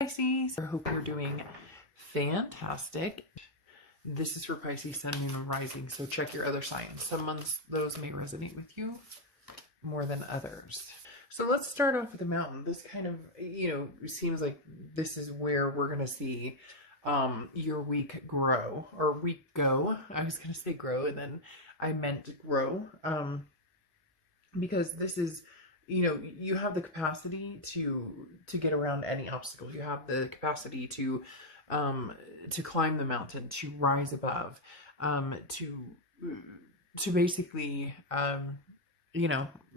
Pisces, I hope you're doing fantastic. This is for Pisces, Sun, Moon, and Rising, so check your other signs. Some months those may resonate with you more than others. So let's start off with the mountain. This kind of, seems like this is where we're going to see your week grow, or week go. I was going to say grow, and then I meant grow, because this is, you have the capacity to get around any obstacle. You have the capacity to climb the mountain, to rise above, to basically,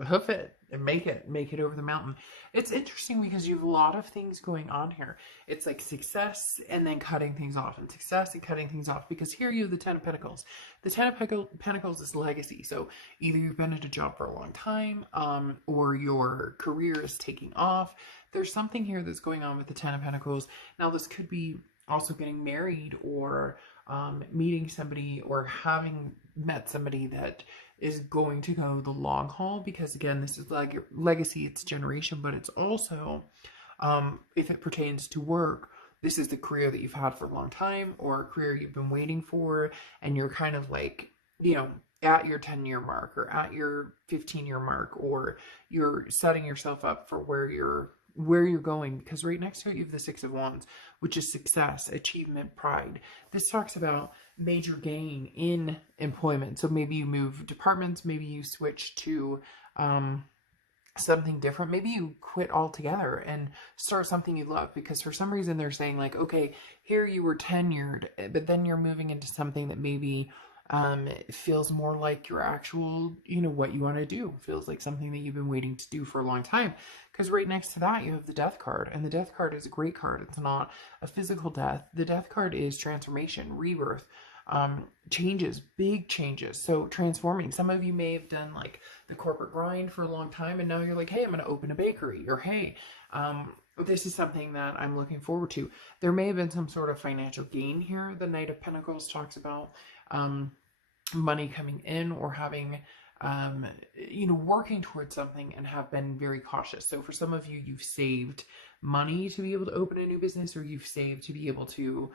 hoof it and make it over the mountain. It's interesting because you have a lot of things going on here. It's like success and then cutting things off, and success and cutting things off, because here you have the Ten of Pentacles. The Ten of Pentacles is legacy. So either you've been at a job for a long time, or your career is taking off. There's something here that's going on with the Ten of Pentacles. Now this could be also getting married, or meeting somebody, or having met somebody that is going to go the long haul, because again, this is like legacy, it's generation, but it's also, if it pertains to work, this is the career that you've had for a long time, or a career you've been waiting for, and you're kind of like, at your 10-year mark, or at your 15-year mark, or you're setting yourself up for where you're going, because right next to it you have the Six of Wands, which is success, achievement, pride. This talks about major gain in employment. So maybe you move departments, maybe you switch to something different, maybe you quit altogether and start something you love, because for some reason they're saying like, okay, here you were tenured, but then you're moving into something that maybe it feels more like your actual, what you want to do. It feels like something that you've been waiting to do for a long time. Because right next to that, you have the Death card. And the Death card is a great card. It's not a physical death. The Death card is transformation, rebirth, changes, big changes. So transforming. Some of you may have done like the corporate grind for a long time, and now you're like, hey, I'm going to open a bakery. Or hey, this is something that I'm looking forward to. There may have been some sort of financial gain here. The Knight of Pentacles talks about money coming in, or having, working towards something and have been very cautious. So for some of you, you've saved money to be able to open a new business, or you've saved to be able to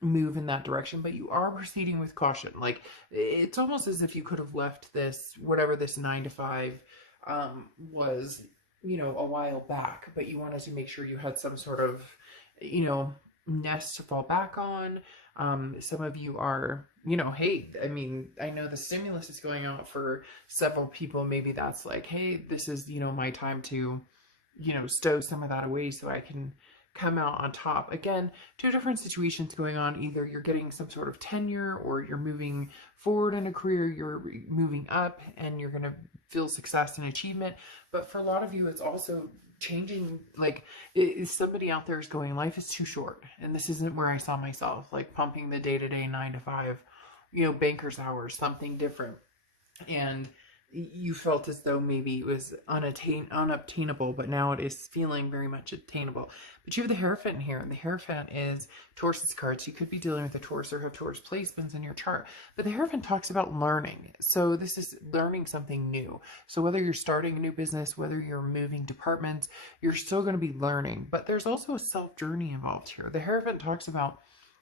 move in that direction, but you are proceeding with caution. Like, it's almost as if you could have left this, whatever this 9 to 5 was, a while back, but you wanted to make sure you had some sort of, nest to fall back on. Some of you are, hey, I mean, I know the stimulus is going out for several people. Maybe that's like, hey, this is, my time to, stow some of that away so I can come out on top. Again, two different situations going on. Either you're getting some sort of tenure, or you're moving forward in a career, you're moving up, and you're going to feel success and achievement. But for a lot of you, it's also changing. Like, somebody out there is going, life is too short, and this isn't where I saw myself, like pumping the day-to-day 9 to 5, banker's hours, something different. And you felt as though maybe it was unobtainable, but now it is feeling very much attainable. But you have the Hierophant here, and the Hierophant is Taurus cards. You could be dealing with a Taurus, or have Taurus placements in your chart. But the Hierophant talks about learning. So this is learning something new. So whether you're starting a new business, whether you're moving departments, you're still going to be learning. But there's also a self-journey involved here. The Hierophant talks about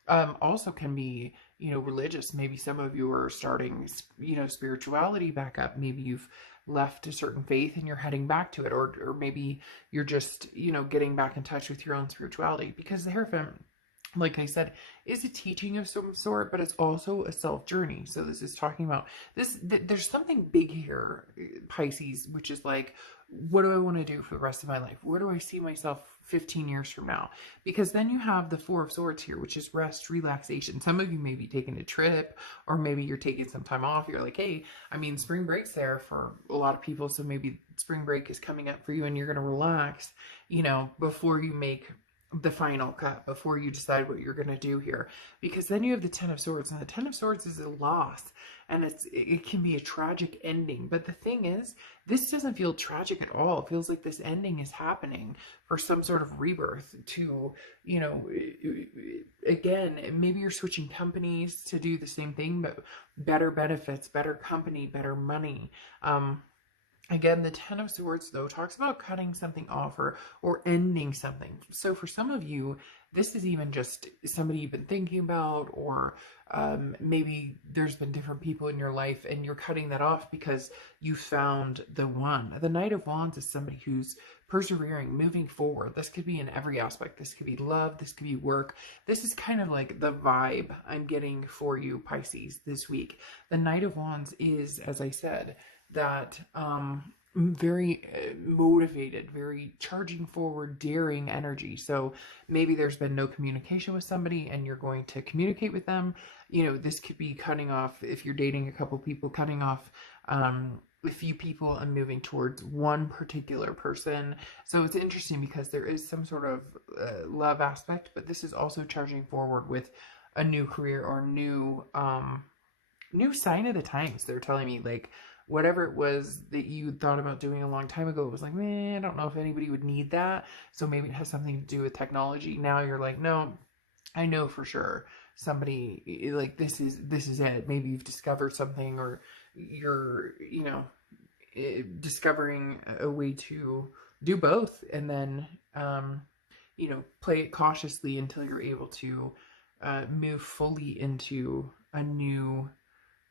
also can be, religious. Maybe some of you are starting, spirituality back up. Maybe you've left a certain faith and you're heading back to it, or maybe you're just, getting back in touch with your own spirituality, because the Hierophant, like I said, is a teaching of some sort, but it's also a self-journey. So this is talking about this, there's something big here, Pisces, which is like, what do I want to do for the rest of my life? Where do I see myself 15 years from now? Because then you have the Four of Swords here, which is rest, relaxation. Some of you may be taking a trip, or maybe you're taking some time off. You're like, hey, I mean, spring break's there for a lot of people. So maybe spring break is coming up for you, and you're going to relax, before you make the final cut, before you decide what you're going to do here. Because then you have the Ten of Swords, and the Ten of Swords is a loss, and it can be a tragic ending. But the thing is, this doesn't feel tragic at all. It feels like this ending is happening for some sort of rebirth to, again, maybe you're switching companies to do the same thing, but better benefits, better company, better money. Again, the Ten of Swords, though, talks about cutting something off or ending something. So for some of you, this is even just somebody you've been thinking about, or maybe there's been different people in your life and you're cutting that off because you found the one. The Knight of Wands is somebody who's persevering, moving forward. This could be in every aspect. This could be love. This could be work. This is kind of like the vibe I'm getting for you, Pisces, this week. The Knight of Wands is, as I said, that very motivated, very charging forward, daring energy. So maybe there's been no communication with somebody and you're going to communicate with them. You know, this could be cutting off, if you're dating a couple people, cutting off a few people and moving towards one particular person. So it's interesting because there is some sort of love aspect, but this is also charging forward with a new career or new sign of the times. They're telling me, like, whatever it was that you thought about doing a long time ago, it was like, man, I don't know if anybody would need that. So maybe it has something to do with technology. Now you're like, no, I know for sure somebody, like, this is it. Maybe you've discovered something, or you're, you know, discovering a way to do both, and then, you know, play it cautiously until you're able to move fully into a new,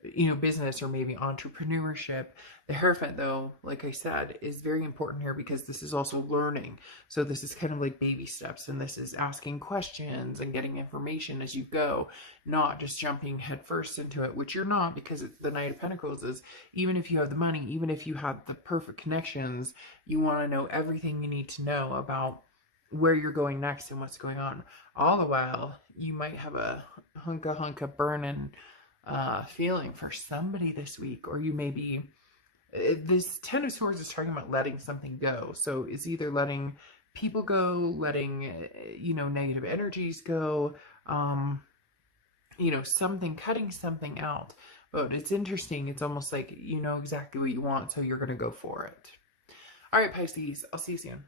you know, business or maybe entrepreneurship. The Hierophant, though, like I said, is very important here because this is also learning. So this is kind of like baby steps, and this is asking questions and getting information as you go, not just jumping headfirst into it, which you're not, because the Knight of Pentacles is, even if you have the money, even if you have the perfect connections, you want to know everything you need to know about where you're going next and what's going on. All the while, you might have a hunka burning feeling for somebody this week, or you may be, this Ten of Swords is talking about letting something go. So it's either letting people go, letting, you know, negative energies go, you know, something, cutting something out. But it's interesting. It's almost like you know exactly what you want, so you're going to go for it. All right, Pisces, I'll see you soon.